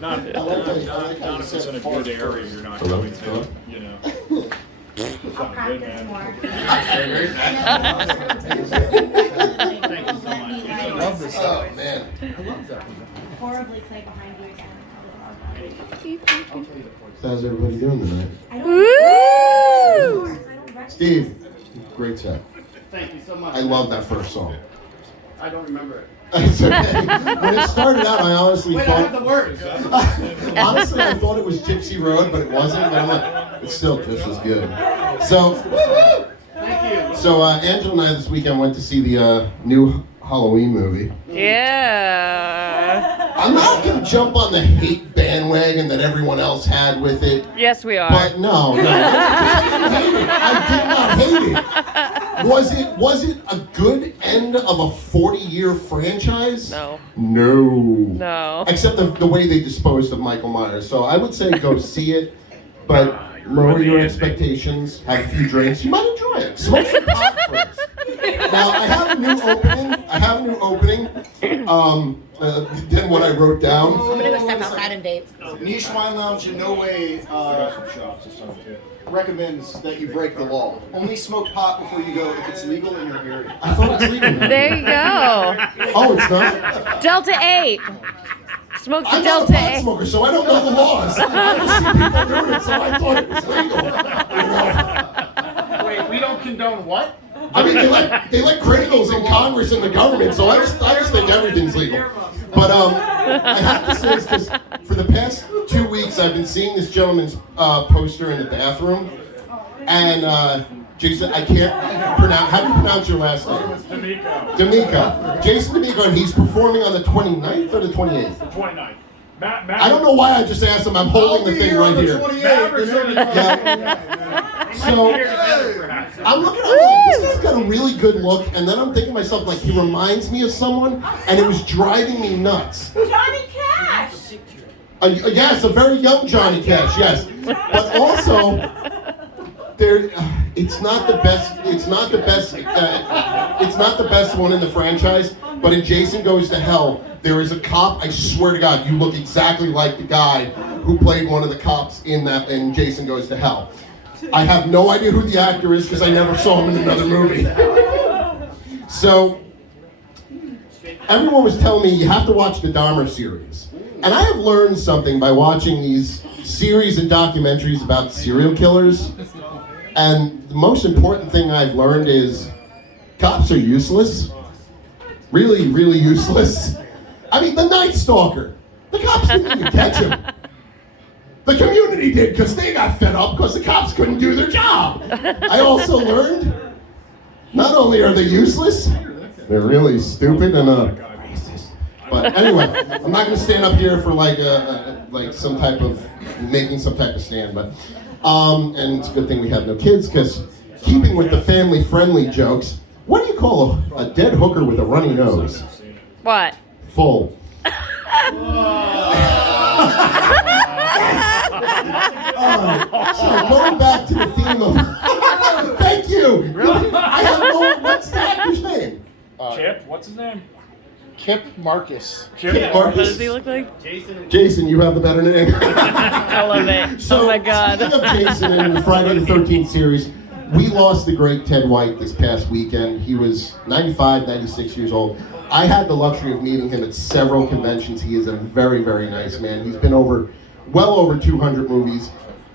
Not if it's in a good area you're not going to, you know. I'll practice more. Thank you so much. I love this. Oh, man. I love that. Horribly play behind you again. How's everybody doing tonight? Woo! Steve, great set. Thank you so much. I love that first song. I don't remember it. It's okay. When it started out, I honestly Wait, I thought... have the words. Honestly, I thought it was Gypsy Road, but it wasn't. But I'm like, it's still just as good. So, Thank you. so Angela and I this weekend went to see the new Halloween movie. Yeah. I'm not going to jump on the hate bandwagon that everyone else had with it. Yes, we are. But no. I did not hate it. Was it a good end of a 40-year franchise? No. No. Except the way they disposed of Michael Myers. So I would say go see it, but lower your expectations, have a few drinks. You might enjoy it. Smoke some pot first. Now, I have a new opening. Than what I wrote down. I'm gonna go step outside and vape. Niche Wine Lounge in no way recommends that you break the law. Only smoke pot before you go if it's legal in your area. I thought it's legal now. There you go. Oh, it's not? Delta 8. Smoke the I'm Delta not a pot 8. smoker, so I don't know the laws. I just see people doing it, so I thought it was legal. Wait, we don't condone what? I mean, they like criminals in Congress and the government, so I just think everything's legal. But I have to say this because for the past 2 weeks I've been seeing this gentleman's poster in the bathroom, and Jason, I can't pronounce. How do you pronounce your last name? D'Amico. Jason D'Amico, and he's performing on the 29th or the 28th? The 29th. I don't know why I just asked him. I'm holding the thing right here. So I'm looking at him like, this guy's got a really good look, and then I'm thinking to myself, like, he reminds me of someone, and it was driving me nuts. Johnny Cash! Yes, a very young Johnny Cash, yes. But also, it's not the best one in the franchise, but in Jason Goes to Hell, there is a cop, I swear to God, you look exactly like the guy who played one of the cops in Jason Goes to Hell. I have no idea who the actor is because I never saw him in another movie. So, everyone was telling me you have to watch the Dahmer series. And I have learned something by watching these series and documentaries about serial killers. And the most important thing I've learned is cops are useless. Really, really useless. I mean, the Night Stalker. The cops didn't even catch him. The community did, because they got fed up because the cops couldn't do their job. I also learned, not only are they useless, they're really stupid and racist. But anyway, I'm not going to stand up here for like some type of making some type of stand. But and it's a good thing we have no kids, because keeping with the family-friendly jokes, what do you call a dead hooker with a runny nose? What? Full. So going back to the theme of thank you. Really? I have no. What's the actor's name? Kip, what's his name? Kip Marcus. Kip What Marcus. does he look like? Jason, you have the better name. I love it. So, oh my God. Speaking of Jason in the Friday the 13th series, we lost the great Ted White this past weekend. He was 95, 96 years old. I had the luxury of meeting him at several conventions. He is a very, very nice man. He's been well over 200 movies.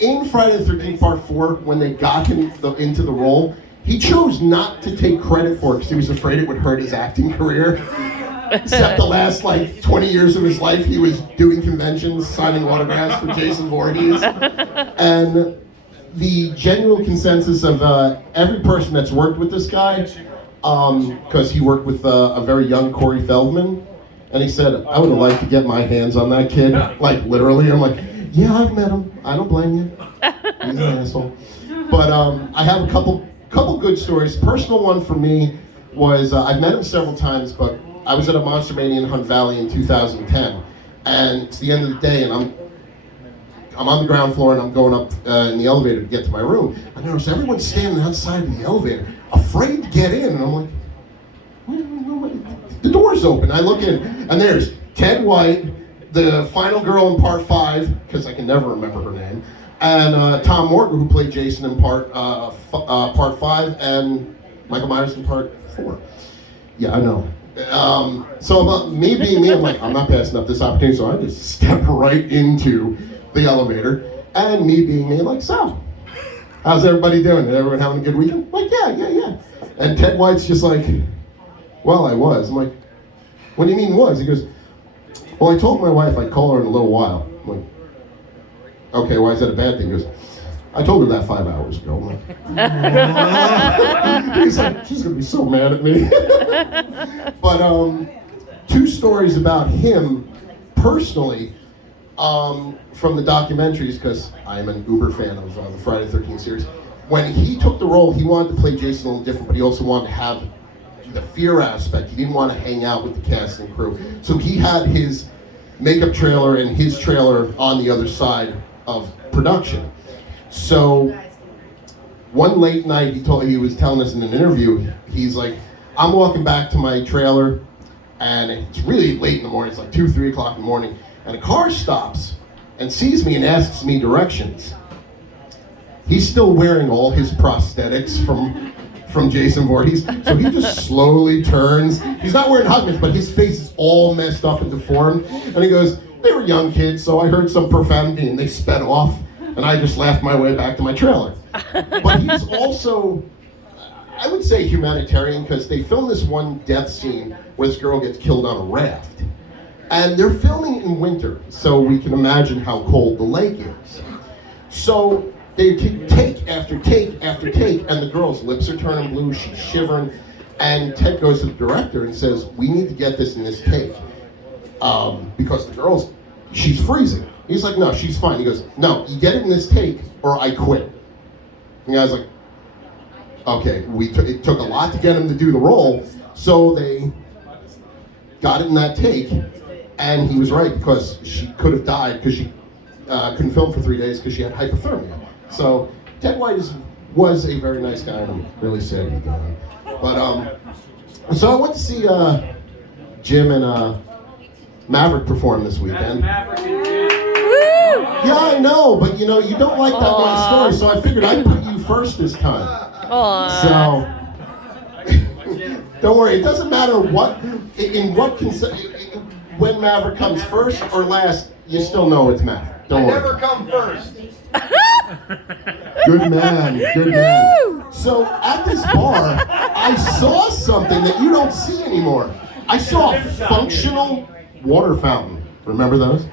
In Friday the 13th Part 4, when they got him into the role, he chose not to take credit for it because he was afraid it would hurt his acting career. Except the last 20 years of his life, he was doing conventions, signing autographs for Jason Voorhees. And the general consensus of every person that's worked with this guy, because he worked with a very young Corey Feldman, and he said, I would have liked to get my hands on that kid, like literally. I'm like, yeah, I've met him. I don't blame you. He's an asshole. But I have a couple good stories. Personal one for me was, I've met him several times, but I was at a Monster Mania in Hunt Valley in 2010, and it's the end of the day, and I'm on the ground floor, and I'm going up in the elevator to get to my room, and there's everyone standing outside of the elevator, afraid to get in, and I'm like, the door's open. I look in, and there's Ted White, the final girl in part 5, because I can never remember her name, and Tom Morgan, who played Jason in part 5, and Michael Myers in part 4. Yeah, I know. So about me being me, I'm like, I'm not passing up this opportunity, so I just step right into the elevator. And me being me, like, so, how's everybody doing? Everyone having a good weekend? I'm like, yeah. And Ted White's just like, well, I was. I'm like, what do you mean was? He goes, well, I told my wife I'd call her in a little while. I'm like, okay, why is that a bad thing? He goes, I told her that 5 hours ago. I'm like, he's like, she's gonna be so mad at me. But 2 stories about him personally from the documentaries, because I am an uber fan of the Friday the 13th series. When he took the role, he wanted to play Jason a little different, but he also wanted to have the fear aspect. He didn't want to hang out with the cast and crew. So he had his makeup trailer and his trailer on the other side of production. So one late night, he was telling us in an interview, he's like, I'm walking back to my trailer, and it's really late in the morning, it's like 2, 3 o'clock in the morning, and a car stops and sees me and asks me directions. He's still wearing all his prosthetics from Jason Voorhees, so he just slowly turns. He's not wearing hot mitts, but his face is all messed up and deformed, and he goes, they were young kids, so I heard some profanity and they sped off, and I just laughed my way back to my trailer. But he's also, I would say, humanitarian, because they filmed this one death scene where this girl gets killed on a raft. And they're filming in winter, so we can imagine how cold the lake is. So they take after take after take, and the girl's lips are turning blue, she's shivering, and Ted goes to the director and says, we need to get this in this take, because the girl's, she's freezing. He's like, no, she's fine. He goes, no, you get it in this take, or I quit. And the guy's like, okay, it took a lot to get him to do the role, so they got it in that take, and he was right, because she could have died, because she couldn't film for 3 days because she had hypothermia. So Ted White was a very nice guy, and I'm really sad he died. But so I went to see Jim and Mavric perform this weekend. Yeah, I know, but you don't like that one story, so I figured I'd put you first this time. So don't worry, it doesn't matter when Maverick comes first or last, you still know it's Maverick. Don't worry. Never come first. Good man. So at this bar, I saw something that you don't see anymore. I saw a functional water fountain. Remember those?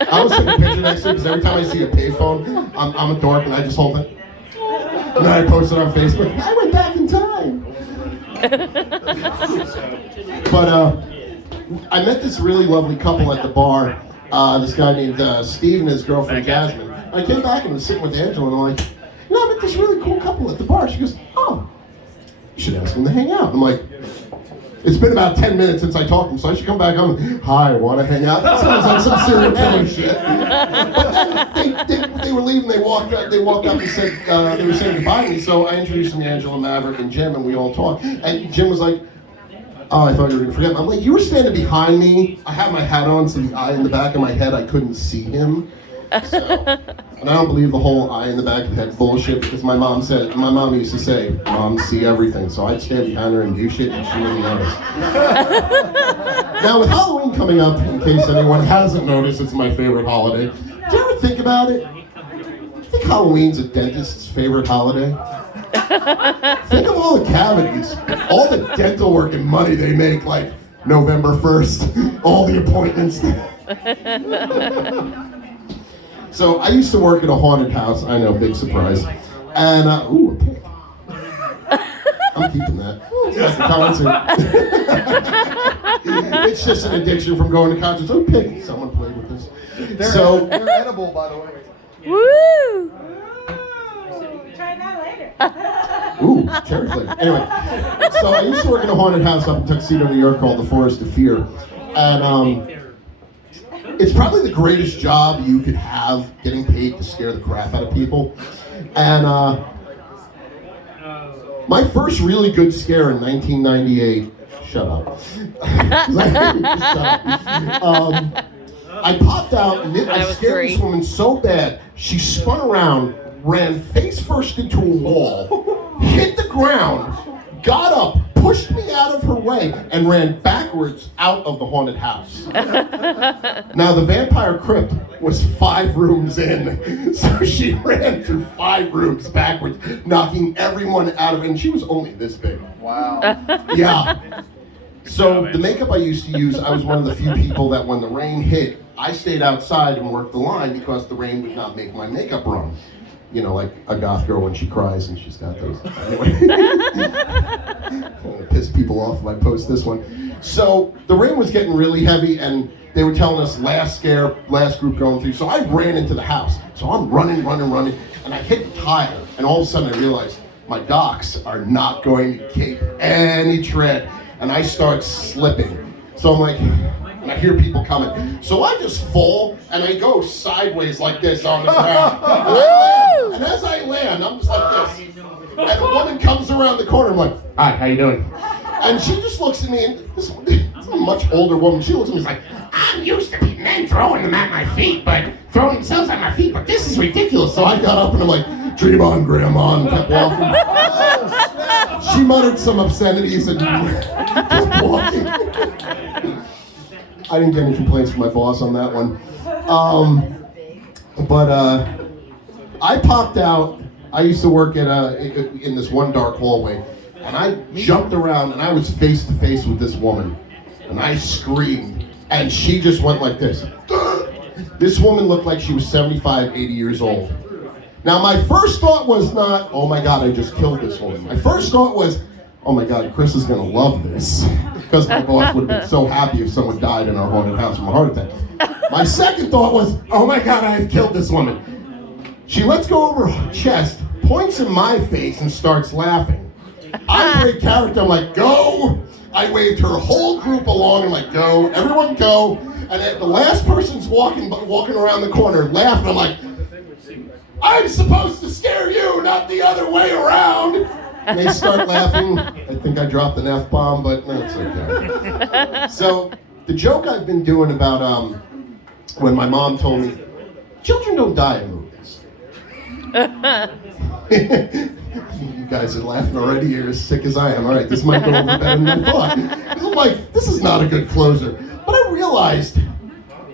I always take a picture next to it because every time I see a payphone, I'm a dork and I just hold it. And then I post it on Facebook. I went back in time. But I met this really lovely couple at the bar. This guy named Steve and his girlfriend Jasmine. I came back and was sitting with Angela and I'm like, I met this really cool couple at the bar. She goes, oh, you should ask them to hang out. I'm like, it's been about 10 minutes since I talked to them, so I should come back on. Hi, want to hang out? That sounds like some serial killer shit. But then they were leaving. They walked up and said they were saying goodbye to me. So I introduced them to Angela, Maverick, and Jim, and we all talked. And Jim was like, oh, I thought you were gonna forget. I'm like, you were standing behind me. I had my hat on, so the eye in the back of my head, I couldn't see him. So, and I don't believe the whole eye in the back of the head bullshit, because my mom used to say, moms see everything. So I'd stand behind her and do shit and she wouldn't notice. Now with Halloween coming up, in case anyone hasn't noticed, it's my favorite holiday. Do you ever think about it? I think Halloween's a dentist's favorite holiday. Think of all the cavities, all the dental work and money they make, like November 1st, all the appointments. So I used to work at a haunted house. I know, big surprise. And ooh, a pig. I'm keeping that. It's just an addiction from going to concerts. Oh, pig! Someone played with this. They're edible, by the way. Woo! Try that later. Ooh, cherry flavor. Anyway, so I used to work in a haunted house up in Tuxedo, New York, called the Forest of Fear, and it's probably the greatest job you could have, getting paid to scare the crap out of people. And my first really good scare in 1998. Shut up. Shut up. I popped out, and I was scared this 3. woman so bad, she spun around, ran face first into a wall, hit the ground, got up, pushed me out of her way, and ran backwards out of the haunted house. Now, the vampire crypt was 5 rooms in, so she ran through 5 rooms backwards, knocking everyone out of it, and she was only this big. Wow. Yeah. So the makeup I used to use, I was one of the few people that when the rain hit, I stayed outside and worked the line because the rain would not make my makeup run. You know, like a goth girl when she cries and she's got those. Anyway. I'm gonna piss people off if I post this one. So the rain was getting really heavy and they were telling us last group going through. So I ran into the house. So I'm running, and I hit the tile. And all of a sudden I realized my docs are not going to keep any tread. And I start slipping. So I'm like, and I hear people coming. So I just fall and I go sideways like this on the ground. And as I land, I'm just like this. And a woman comes around the corner. I'm like, hi, how you doing? And she just looks at me, and this is a much older woman. She looks at me and is like, I'm used to men throwing them at my feet, but throwing themselves at my feet, but this is ridiculous. So I got up and I'm like, dream on, grandma, and kept walking. She muttered some obscenities and kept walking. I didn't get any complaints from my boss on that one. But I popped out. I used to work at in this one dark hallway, and I jumped around, and I was face to face with this woman, and I screamed, and she just went like this. This woman looked like she was 75, 80 years old. Now, my first thought was not, oh my God, I just killed this woman. My first thought was, oh my God, Chris is gonna love this. Because my boss would have been so happy if someone died in our haunted house from a heart attack. My second thought was, oh my God, I have killed this woman. She lets go over her chest, points in my face, and starts laughing. I break character, I'm like, go! I waved her whole group along, I'm like, go, everyone go. And then the last person's walking around the corner, laughing, I'm like, I'm supposed to scare you, not the other way around. And they start laughing. I think I dropped an F-bomb, but that's okay. So the joke I've been doing about when my mom told me, children don't die in movies. You guys are laughing already. You're as sick as I am. All right, this might go over better than I thought. I'm like, this is not a good closer. But I realized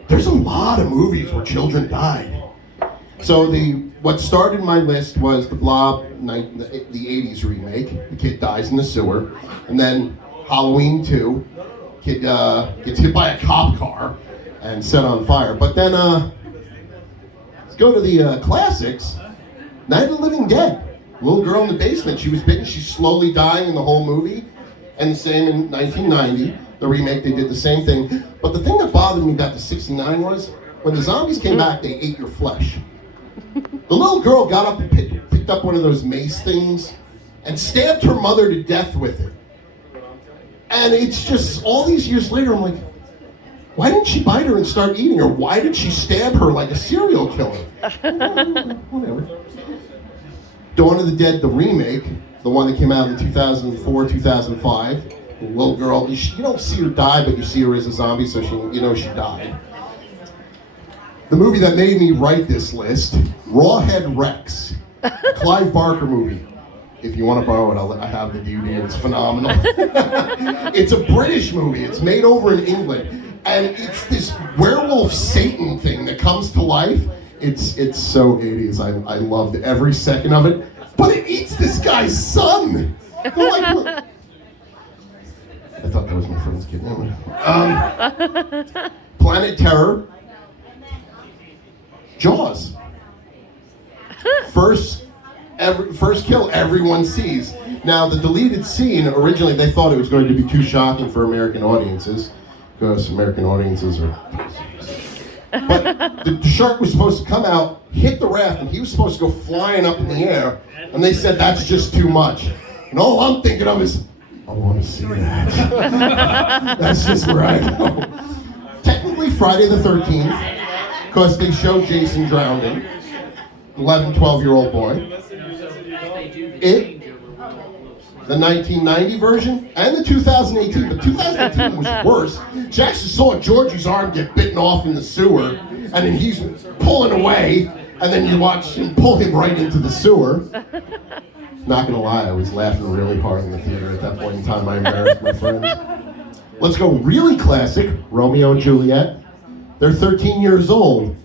there's a lot of movies where children died. So what started my list was the Blob, the 80s remake. The kid dies in the sewer. And then Halloween 2, kid gets hit by a cop car and set on fire. But then, let's go to the classics. Night of the Living Dead. Little girl in the basement, she was bitten, she's slowly dying in the whole movie. And the same in 1990, the remake, they did the same thing. But the thing that bothered me about the 69 was, when the zombies came back, they ate your flesh. The little girl got up and picked up one of those mace things and stabbed her mother to death with it. And it's just, all these years later, I'm like, why didn't she bite her and start eating her? Why did she stab her like a serial killer? Whatever. Dawn of the Dead, the remake, the one that came out in 2004, 2005. The little girl, you don't see her die, but you see her as a zombie, so you know she died. The movie that made me write this list, Rawhead Rex, Clive Barker movie. If you want to borrow it, I have the DVD. It's phenomenal. It's a British movie. It's made over in England, and it's this werewolf Satan thing that comes to life. It's so 80s. I loved every second of it. But it eats this guy's son. Like, look. I thought that was my friend's kid. Planet Terror. Jaws. First kill everyone sees. Now, the deleted scene, originally they thought it was going to be too shocking for American audiences, because American audiences are... But the shark was supposed to come out, hit the raft, and he was supposed to go flying up in the air, and they said that's just too much. And all I'm thinking of is, I want to see that. That's just where I go. Technically Friday the 13th, because they showed Jason drowning, 11, 12-year-old boy. the 1990 version and the 2018, but 2018 was worse. Jackson saw Georgie's arm get bitten off in the sewer, and then he's pulling away, and then you watch him pull him right into the sewer. Not gonna lie, I was laughing really hard in the theater at that point in time. I embarrassed my friends. Let's go really classic, Romeo and Juliet. They're 13 years old,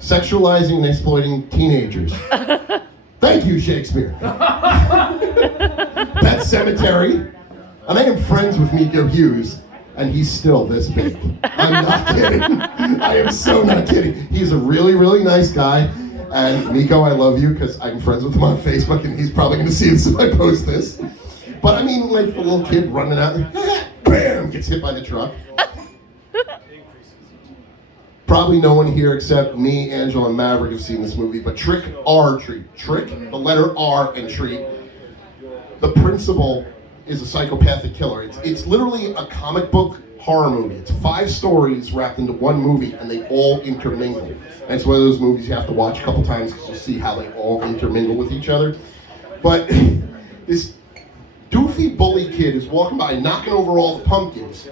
sexualizing and exploiting teenagers. Thank you, Shakespeare. Pet Cemetery. And I am friends with Miko Hughes, and he's still this big. I'm not kidding. I am so not kidding. He's a really, really nice guy. And Miko, I love you because I'm friends with him on Facebook, and he's probably going to see it as I post this. But I mean, like the little kid running out, bam, gets hit by the truck. Probably no one here except me, Angela, and Mavric have seen this movie, but Trick or Treat. Trick, the letter R, and Treat. The principal is a psychopathic killer. It's literally a comic book horror movie. It's 5 stories wrapped into one movie, and they all intermingle. And it's one of those movies you have to watch a couple times to see how they all intermingle with each other. But this doofy bully kid is walking by, knocking over all the pumpkins,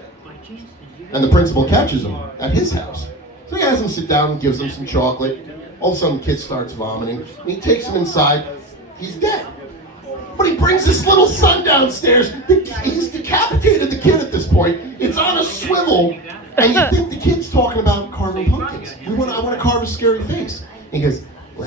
and the principal catches him at his house. So he has him sit down and gives him some chocolate. All of a sudden, the kid starts vomiting, and he takes him inside. He's dead. But he brings his little son downstairs. He's decapitated the kid at this point. It's on a swivel, and you think the kid's talking about